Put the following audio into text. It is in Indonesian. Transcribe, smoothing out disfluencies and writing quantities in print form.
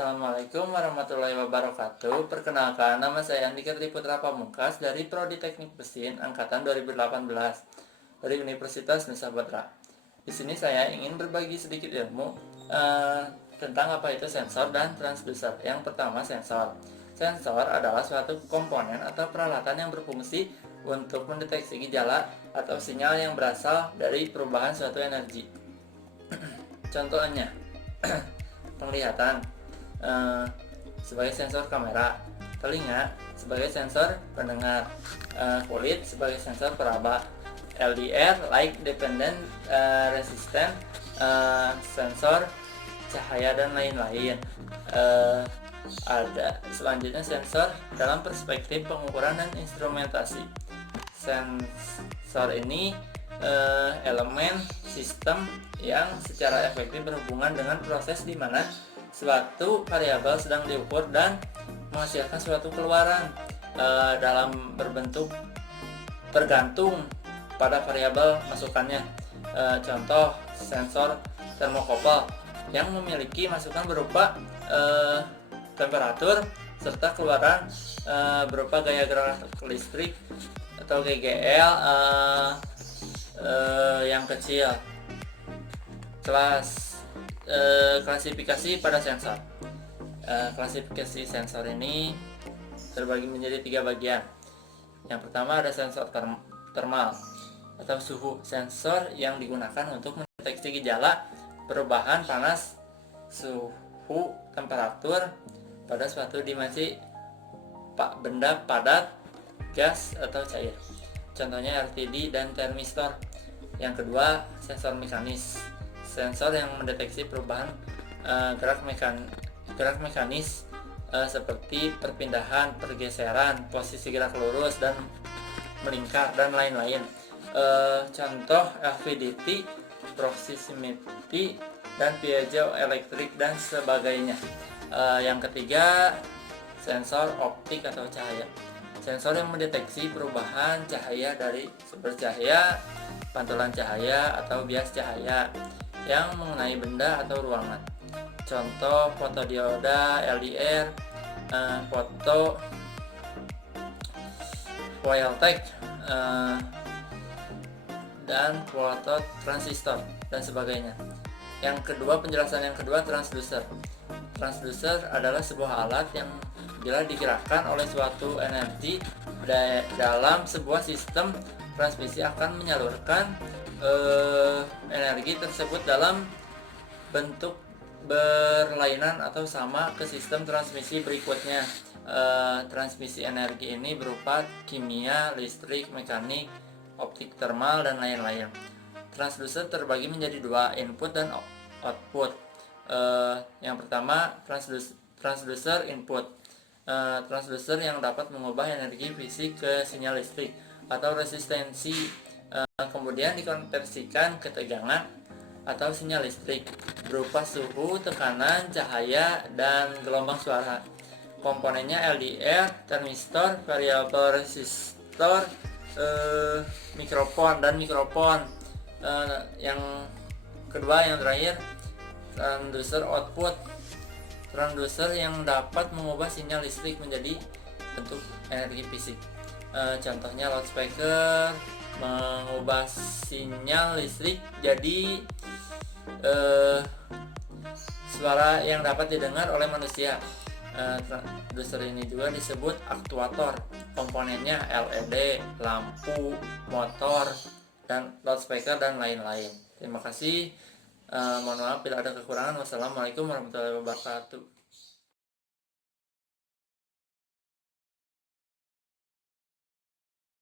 Assalamualaikum warahmatullahi wabarakatuh. Perkenalkan, nama saya Andika Putra Pamungkas dari Prodi Teknik Mesin Angkatan 2018 dari Universitas Nusa Badra. Di sini saya ingin berbagi sedikit ilmu tentang apa itu sensor dan transducer. Yang pertama, sensor. Sensor adalah suatu komponen atau peralatan yang berfungsi untuk mendeteksi gejala atau sinyal yang berasal dari perubahan suatu energi. Contohnya, penglihatan sebagai sensor kamera, telinga sebagai sensor pendengar, kulit sebagai sensor peraba, LDR light dependent resistant sensor cahaya dan lain-lain. Ada selanjutnya sensor dalam perspektif pengukuran dan instrumentasi. Sensor ini elemen sistem yang secara efektif berhubungan dengan proses di mana suatu variabel sedang diukur dan menghasilkan suatu keluaran dalam berbentuk tergantung pada variabel masukannya. Contoh sensor termokouple yang memiliki masukan berupa temperatur serta keluaran berupa gaya gerak listrik atau GGL yang kecil. Klasifikasi pada sensor. Klasifikasi sensor ini terbagi menjadi 3 bagian. Yang pertama ada sensor thermal atau suhu, sensor yang digunakan untuk mendeteksi gejala perubahan panas, suhu, temperatur pada suatu dimensi benda padat, gas atau cair. Contohnya RTD dan termistor. Yang kedua, sensor mekanis. Sensor yang mendeteksi perubahan gerak mekanis seperti perpindahan, pergeseran, posisi gerak lurus dan melingkar dan lain-lain. Contoh LVDT, proximity dan piezoelectric dan sebagainya. Yang ketiga, sensor optik atau cahaya. Sensor yang mendeteksi perubahan cahaya dari sumber cahaya, pantulan cahaya atau bias cahaya yang mengenai benda atau ruangan. Contoh fotodioda, LDR, foto voltaik dan fototransistor dan sebagainya. Yang kedua, penjelasan yang kedua, transducer. Transducer adalah sebuah alat yang bila digerakkan oleh suatu energi dalam sebuah sistem transmisi akan menyalurkan energi tersebut dalam bentuk berlainan atau sama ke sistem transmisi berikutnya. Transmisi energi ini berupa kimia, listrik, mekanik, optik, termal dan lain-lain. Transducer terbagi menjadi 2, input dan output. Yang pertama, transducer input. Transducer yang dapat mengubah energi fisik ke sinyal listrik atau resistensi, kemudian dikonversikan ke tegangan atau sinyal listrik berupa suhu, tekanan, cahaya, dan gelombang suara. Komponennya LDR, termistor, variabel resistor, mikrofon. Yang kedua, yang terakhir, transducer output. Transducer yang dapat mengubah sinyal listrik menjadi bentuk energi fisik. Contohnya loudspeaker mengubah sinyal listrik jadi suara yang dapat didengar oleh manusia. Transducer ini juga disebut aktuator. Komponennya LED, lampu, motor, dan loudspeaker dan lain-lain. Terima kasih. Mohon maaf bila ada kekurangan. Wassalamualaikum warahmatullahi wabarakatuh.